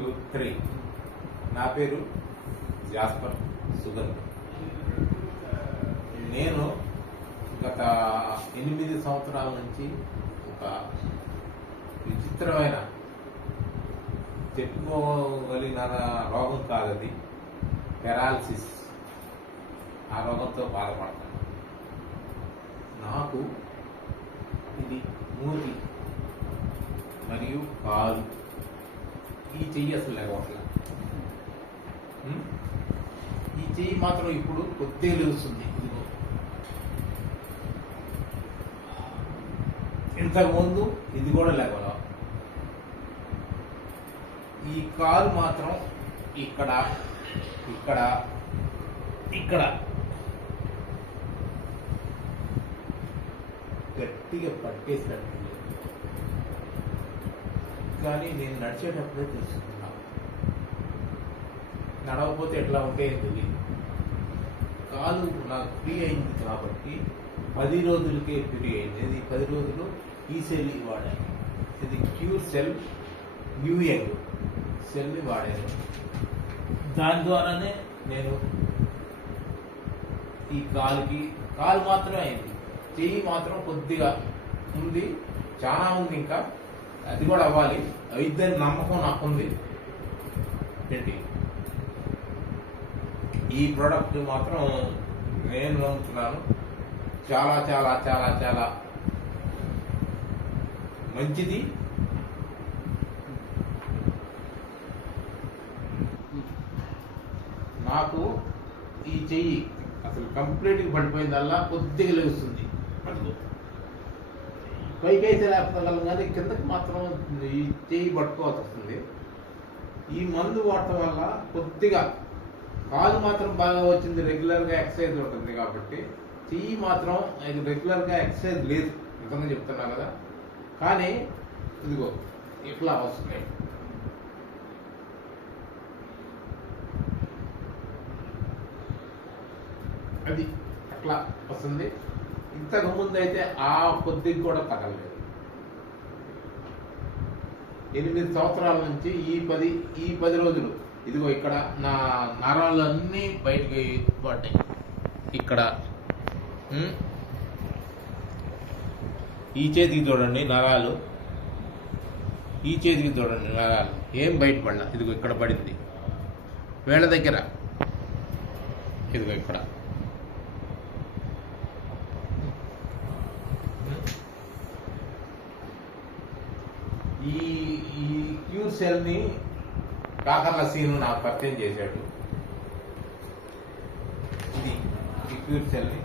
2, 3. నా పేరు జాస్పర్ సుగంధ్. నేను గత 8 సంవత్సరాల నుంచి ఒక విచిత్రమైన చెప్పుకోగలిగిన రోగం కాదది, పెరాలసిస్. ఆ రోగంతో బాధపడతాను. నాకు ఇది మూతి మరియు కాలు, ఈ చెయ్యి అసలు లేవట్ల. ఈ చెయ్యి మాత్రం ఇప్పుడు కొద్దిగా లేస్తుంది. ఇంతకుముందు ఇది కూడా లేవల. ఈ కాలు మాత్రం ఇక్కడ ఇక్కడ ఇక్కడ గట్టిగా పట్టేసినట్టు. కానీ నేను నడిచేటప్పుడే తెలుసుకున్నా, నడవకపోతే ఎట్లా ఉంటే తెలియదు. కాలు నాకు ఫ్రీ అయింది కాబట్టి 10 రోజులకే ఫ్రీ అయింది. ఇది 10 రోజులు ఈ సెల్ వాడాను. ఇది క్యూర్ సెల్ న్యూయంగ్ సెల్ని వాడాను. దాని ద్వారానే నేను ఈ కాలు మాత్రమే అయింది. చెయ్యి మాత్రం కొద్దిగా ఉంది, చాలా ఉంది, ఇంకా అది కూడా అవ్వాలి. అయిద్దని నమ్మకం నాకుంది. ఏంటి ఈ ప్రోడక్ట్ మాత్రం నేను నమ్ముతున్నాను. చాలా చాలా చాలా చాలా మంచిది. నాకు ఈ చెయ్యి అసలు కంప్లీట్గా పడిపోయిందల్లా కొద్దిగా లేస్తుంది. పైకి అయితే లేపగలం కానీ కిందకి మాత్రం ఈ చెయ్యి పట్టుకోవాల్సి వస్తుంది. ఈ మందు వాడటం వల్ల కొద్దిగా కాలు మాత్రం బాగా వచ్చింది. రెగ్యులర్గా ఎక్సర్సైజ్ ఉంటుంది కాబట్టి చెయ్యి మాత్రం ఇది రెగ్యులర్గా ఎక్సర్సైజ్ లేదు, నిజంగా చెప్తున్నా కదా. కానీ ఇదిగో ఇట్లా వస్తున్నాయి. అది అట్లా వస్తుంది. ఇంతకు ముందు అయితే ఆ కొద్దిగా కూడా తగలేదు. 8 సంవత్సరాల నుంచి ఈ 10 రోజులు ఇదిగో ఇక్కడ నా నరాలు అన్నీ బయటకి పడ్డాయి. ఇక్కడ ఈ చేతికి చూడండి నరాలు, ఈ చేతికి చూడండి నరాలు ఏం బయటపడలా. ఇదిగో ఇక్కడ పడింది, వేళ్ళ దగ్గర, ఇదిగో ఇక్కడ. ఈ క్యూర్ సెల్ని కాకర్ల సీను నాకు పరిచయం చేశాడు. ఇది ఈ క్యూర్ సెల్ని